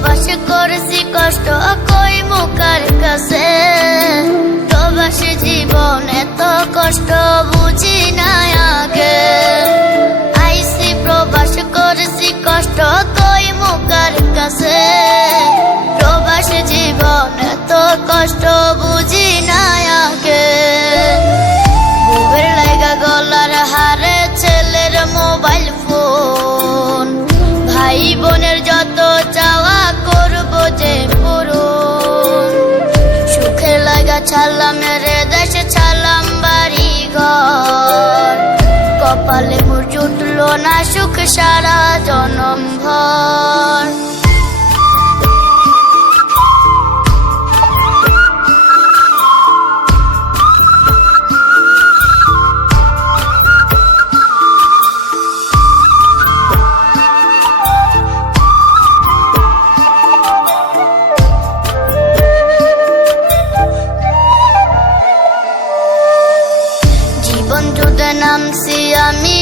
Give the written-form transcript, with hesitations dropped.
প্রবাস করেছি কষ্ট কই মুখার কাছে, প্রবাসী জীবন এত কষ্ট বুঝি না আগে। আইসি প্রবাস করেছি কষ্ট কই মুখার কাছে, প্রবাসী জীবন এত কষ্ট বুঝি না আগে। বুকের লাগা গলার হারে ছেলের মোবাইল ফোন, ভাই বোনের যত চাওয়া করব যে পূরণ। সুখের লাগা ছাড়লাম রে দেশে, ছাড়লাম বাড়ি ঘর, কপালে মোর জুটলো না সুখ সারা জনম ভর। জীবন যুদ্ধে নামছি আমি